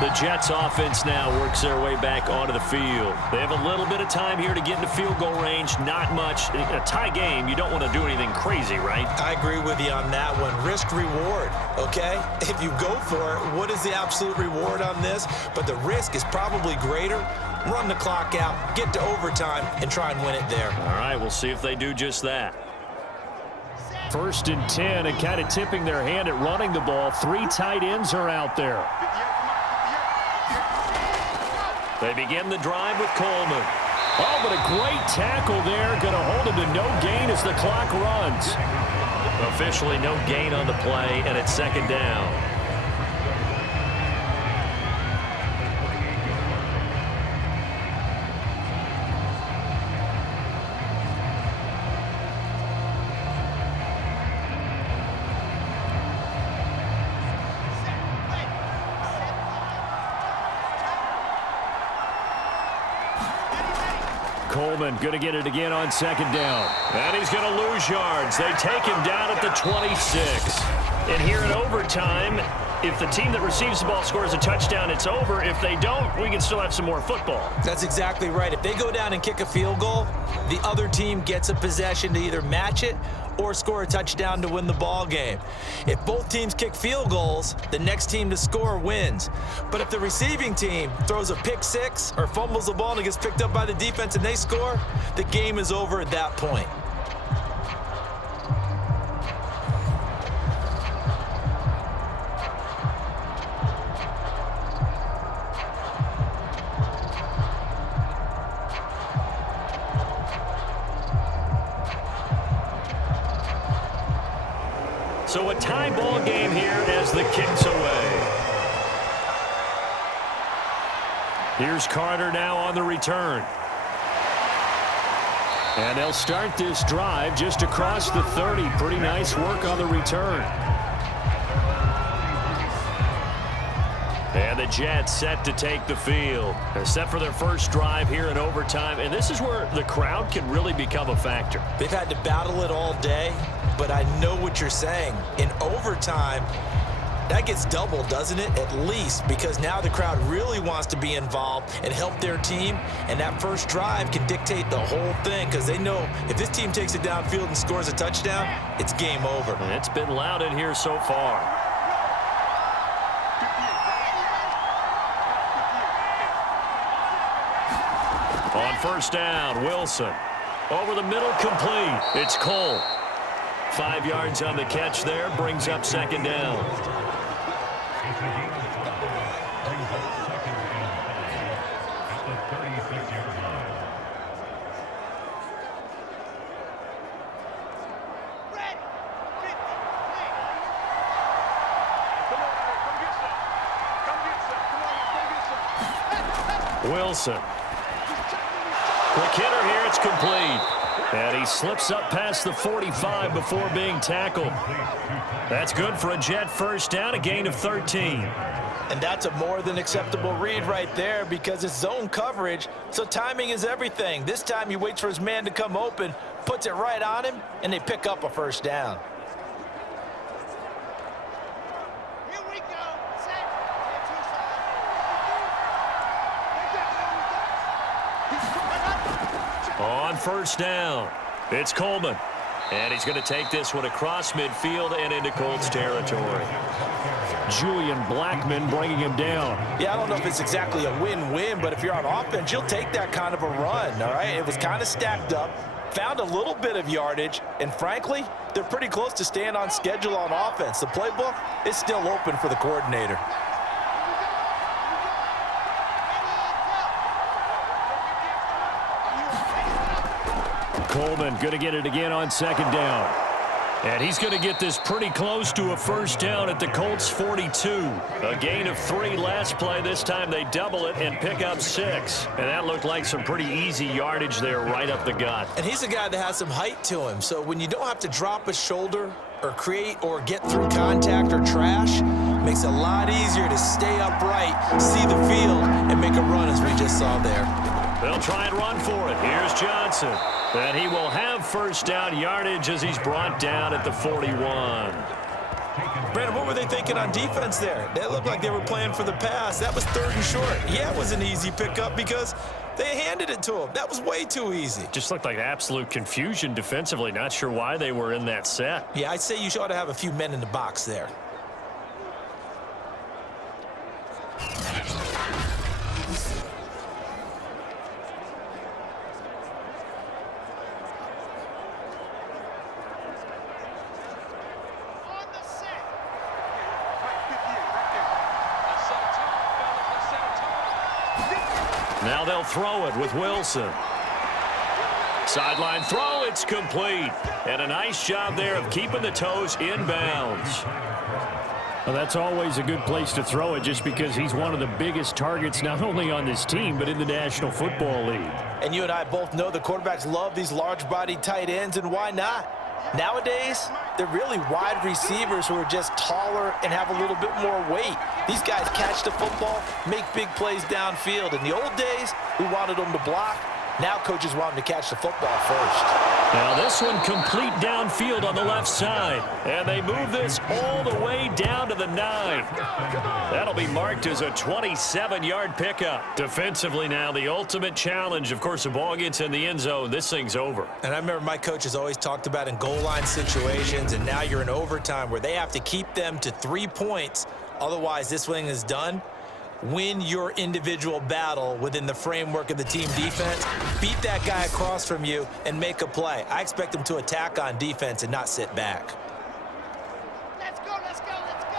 The Jets offense now works their way back onto the field. They have a little bit of time here to get into field goal range. Not much. In a tie game, you don't want to do anything crazy, right? I agree with you on that one. Risk reward, okay? If you go for it, what is the absolute reward on this? But the risk is probably greater. Run the clock out, get to overtime, and try and win it there. All right, we'll see if they do just that. 1st and 10, and kind of tipping their hand at running the ball. 3 tight ends are out there. They begin the drive with Coleman. Oh, but a great tackle there. Going to hold him to no gain as the clock runs. Officially no gain on the play, and it's 2nd down. Coleman going to get it again on 2nd down. And he's going to lose yards. They take him down at the 26. And here in overtime, if the team that receives the ball scores a touchdown, it's over. If they don't, we can still have some more football. That's exactly right. If they go down and kick a field goal, the other team gets a possession to either match it or score a touchdown to win the ball game. If both teams kick field goals, the next team to score wins. But if the receiving team throws a pick 6 or fumbles the ball and it gets picked up by the defense and they score, the game is over at that point. So a tie ball game here as the kick's away. Here's Carter now on the return. And they'll start this drive just across the 30. Pretty nice work on the return. And the Jets set to take the field. They're set for their first drive here in overtime. And this is where the crowd can really become a factor. They've had to battle it all day, but I know what you're saying. In overtime, that gets doubled, doesn't it? At least, because now the crowd really wants to be involved and help their team. And that first drive can dictate the whole thing because they know if this team takes it downfield and scores a touchdown, it's game over. And it's been loud in here so far. On 1st down, Wilson. Over the middle, complete. It's Cole. 5 yards on the catch there, brings up 2nd down. Wilson. Quick hitter here, it's complete. And he slips up past the 45 before being tackled. That's good for a Jet 1st down, a gain of 13. And that's a more than acceptable read right there because it's zone coverage, so timing is everything. This time he waits for his man to come open, puts it right on him, and they pick up a 1st down. Here we go. On 1st down, it's Coleman. And he's going to take this one across midfield and into Colts territory. Julian Blackman bringing him down. Yeah, I don't know if it's exactly a win-win, but if you're on offense, you'll take that kind of a run, all right? It was kind of stacked up, found a little bit of yardage, and frankly, they're pretty close to staying on schedule on offense. The playbook is still open for the coordinator. Coleman going to get it again on 2nd down. And he's going to get this pretty close to a 1st down at the Colts 42. A gain of 3 last play. This time they double it and pick up 6. And that looked like some pretty easy yardage there right up the gut. And he's a guy that has some height to him. So when you don't have to drop a shoulder or create or get through contact or trash, makes it a lot easier to stay upright, see the field, and make a run as we just saw there. They'll try and run for it. Here's Johnson. And he will have 1st down yardage as he's brought down at the 41. Brandon, what were they thinking on defense there? They looked like they were playing for the pass. That was 3rd and short. Yeah, it was an easy pickup because they handed it to him. That was way too easy. Just looked like absolute confusion defensively. Not sure why they were in that set. Yeah, I'd say you ought to have a few men in the box there. Now they'll throw it with Wilson. Sideline throw, it's complete. And a nice job there of keeping the toes in bounds. Well, that's always a good place to throw it just because he's one of the biggest targets not only on this team but in the National Football League. And you and I both know the quarterbacks love these large-bodied tight ends, and why not? Nowadays, they're really wide receivers who are just taller and have a little bit more weight. These guys catch the football, make big plays downfield. In the old days, we wanted them to block. Now coaches want them to catch the football first. Now this one complete downfield on the left side. And they move this all the way down to the 9. That'll be marked as a 27-yard pickup. Defensively now, the ultimate challenge. Of course, the ball gets in the end zone. This thing's over. And I remember my coaches always talked about in goal line situations, and now you're in overtime where they have to keep them to 3 points. Otherwise, this thing is done. Win your individual battle within the framework of the team defense. Beat that guy across from you and make a play. I expect them to attack on defense and not sit back. Let's go, let's go, let's go.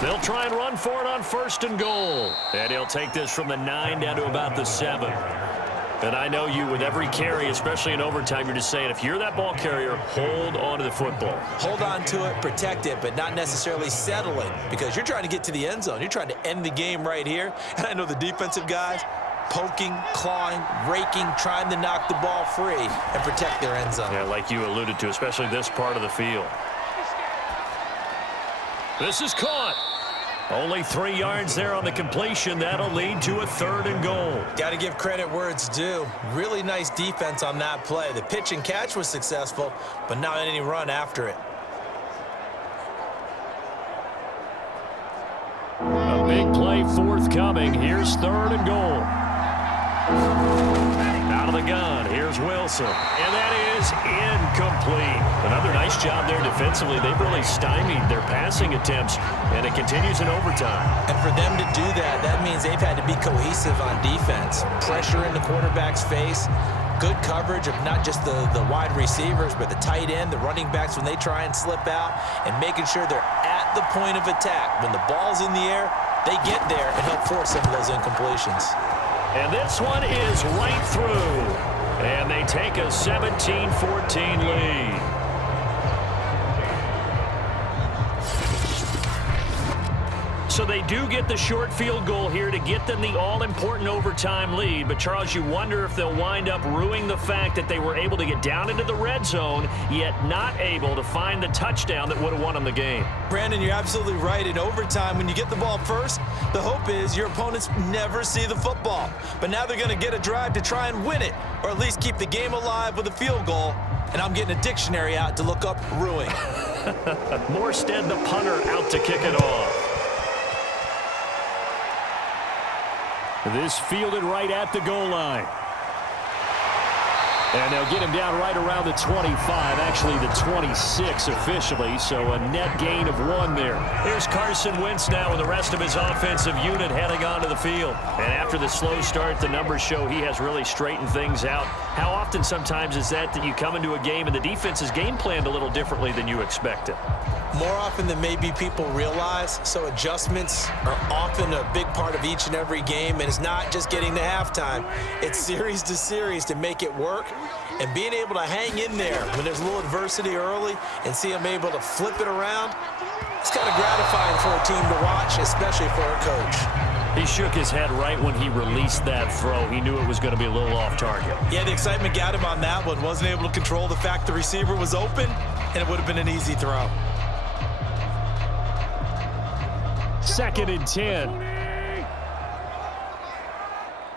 They'll try and run for it on 1st and goal. And he'll take this from the 9 down to about the 7. And I know you, with every carry, especially in overtime, you're just saying, if you're that ball carrier, hold on to the football. Hold on to it, protect it, but not necessarily settle it, because you're trying to get to the end zone. You're trying to end the game right here. And I know the defensive guys poking, clawing, raking, trying to knock the ball free and protect their end zone. Yeah, like you alluded to, especially this part of the field. This is caught. Only 3 yards there on the completion. That'll lead to a 3rd and goal. Got to give credit where it's due. Really nice defense on that play. The pitch and catch was successful, but not any run after it. A big play forthcoming. Here's 3rd and goal. Out of the gun, here's Wilson. And that is incomplete. Another nice job there defensively. They've really stymied their passing attempts, and it continues in overtime. And for them to do that, that means they've had to be cohesive on defense. Pressure in the quarterback's face. Good coverage of not just the wide receivers, but the tight end, the running backs when they try and slip out, and making sure they're at the point of attack. When the ball's in the air, they get there and help force some of those incompletions. And this one is right through. And they take a 17-14 lead. So they do get the short field goal here to get them the all-important overtime lead. But, Charles, you wonder if they'll wind up ruining the fact that they were able to get down into the red zone, yet not able to find the touchdown that would have won them the game. Brandon, you're absolutely right. In overtime, when you get the ball first, the hope is your opponents never see the football. But now they're going to get a drive to try and win it, or at least keep the game alive with a field goal. And I'm getting a dictionary out to look up ruining. Morstead, the punter, out to kick it off. This fielded right at the goal line. And they'll get him down right around the 25, actually the 26 officially, so a net gain of 1 there. Here's Carson Wentz now with the rest of his offensive unit heading onto the field. And after the slow start, the numbers show he has really straightened things out. How often sometimes is that you come into a game and the defense is game planned a little differently than you expected? More often than maybe people realize, so adjustments are often a big part of each and every game, and it's not just getting to halftime. It's series to series to make it work, and being able to hang in there when there's a little adversity early and see them able to flip it around, it's kind of gratifying for a team to watch, especially for a coach. He shook his head right when he released that throw. He knew it was going to be a little off target. Yeah, the excitement got him on that one. Wasn't able to control the fact the receiver was open, and it would have been an easy throw. 2nd and 10.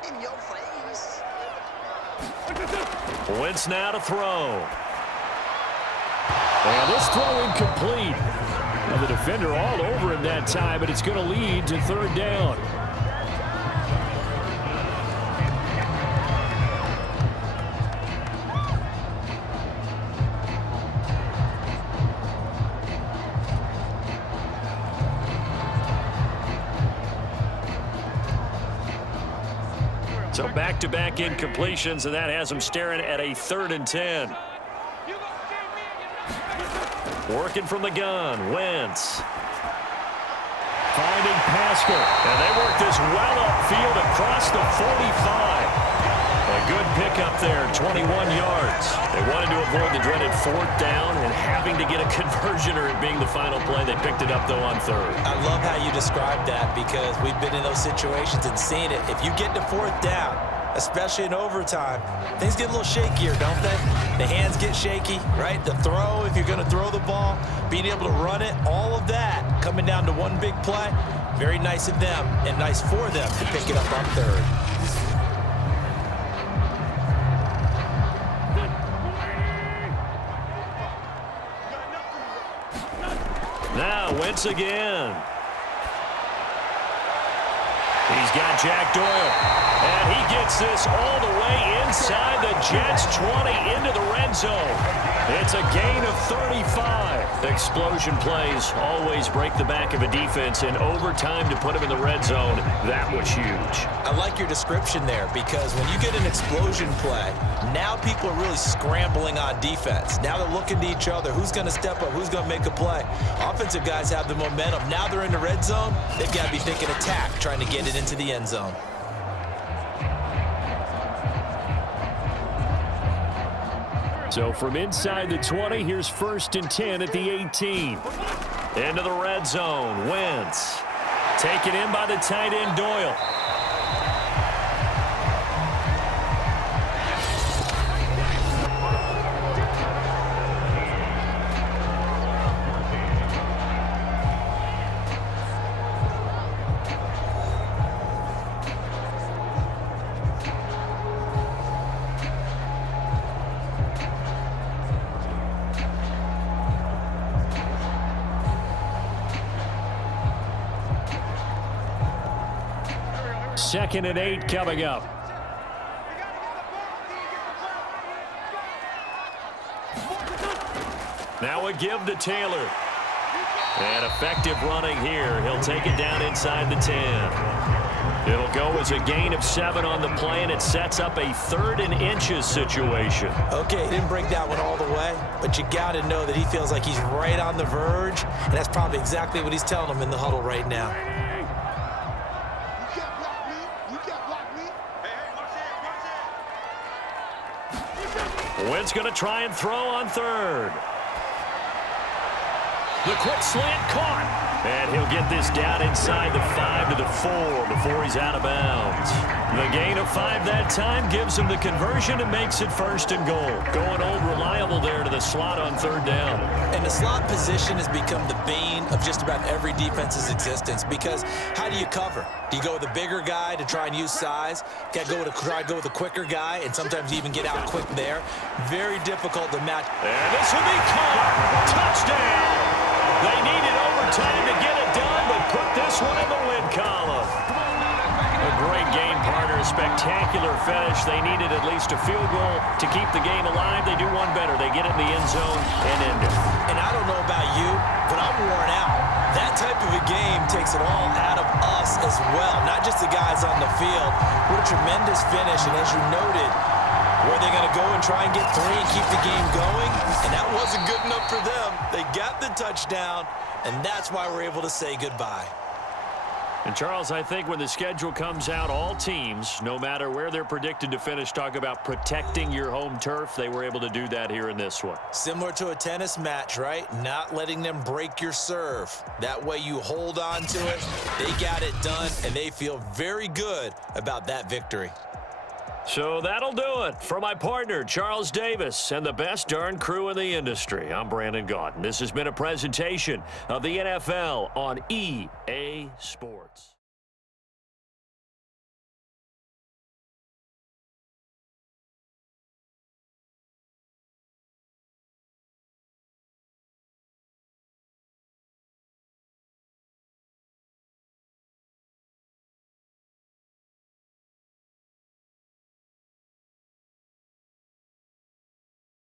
In your face. Wentz now to throw. And this throw incomplete. Now the defender all over him that time, but it's going to lead to third down. So back-to-back incompletions, and that has them staring at a 3rd and 10. Working from the gun, Wentz. Finding Pascal, and they work this well upfield across the 45. A good pickup there, 21 yards. They wanted to avoid the dreaded 4th down and having to get a conversion or it being the final play. They picked it up, though, on 3rd. I love how you described that because we've been in those situations and seen it. If you get to 4th down, especially in overtime, things get a little shakier, don't they? The hands get shaky, right? The throw, if you're going to throw the ball, being able to run it, all of that coming down to one big play. Very nice of them and nice for them to pick it up on 3rd. Now Wentz again. He's got Jack Doyle, and he gets this all the way inside the Jets' 20 into the red zone. It's a gain of 35. Explosion plays always break the back of a defense, in overtime to put him in the red zone, that was huge. I like your description there because when you get an explosion play, now people are really scrambling on defense. Now they're looking to each other. Who's going to step up? Who's going to make a play? Offensive guys have the momentum. Now they're in the red zone. They've got to be thinking attack, trying to get it into the end zone. So from inside the 20, here's 1st and 10 at the 18. Into the red zone, Wentz. Taken in by the tight end, Doyle. Second and 8 coming up. Now a give to Taylor. And effective running here. He'll take it down inside the 10. It'll go as a gain of 7 on the play, and it sets up a 3rd and inches situation. Okay, he didn't break that one all the way, but you got to know that he feels like he's right on the verge, and that's probably exactly what he's telling them in the huddle right now. Wentz going to try and throw on 3rd. The quick slant caught. And he'll get this down inside the 5 to the 4 before he's out of bounds. The gain of 5 that time gives him the conversion and makes it 1st and goal. Going old reliable there to the slot on 3rd down. And the slot position has become the bane of just about every defense's existence because how do you cover? Do you go with a bigger guy to try and use size? Got to try to go with a quicker guy and sometimes you even get out quick there. Very difficult to match. And this will be caught. Touchdown. They needed overtime to get it done, but put this one in the win column. A great game partner, a spectacular finish. They needed at least a field goal to keep the game alive. They do one better. They get it in the end zone and end it. And I don't know about you, but I'm worn out. That type of a game takes it all out of us as well, not just the guys on the field. What a tremendous finish, and as you noted, were they going to go and try and get 3 and keep the game going? And that wasn't good enough for them. They got the touchdown, and that's why we're able to say goodbye. And, Charles, I think when the schedule comes out, all teams, no matter where they're predicted to finish, talk about protecting your home turf. They were able to do that here in this one. Similar to a tennis match, right? Not letting them break your serve. That way you hold on to it. They got it done, and they feel very good about that victory. So that'll do it for my partner, Charles Davis, and the best darn crew in the industry. I'm Brandon Gaudin. This has been a presentation of the NFL on EA Sports.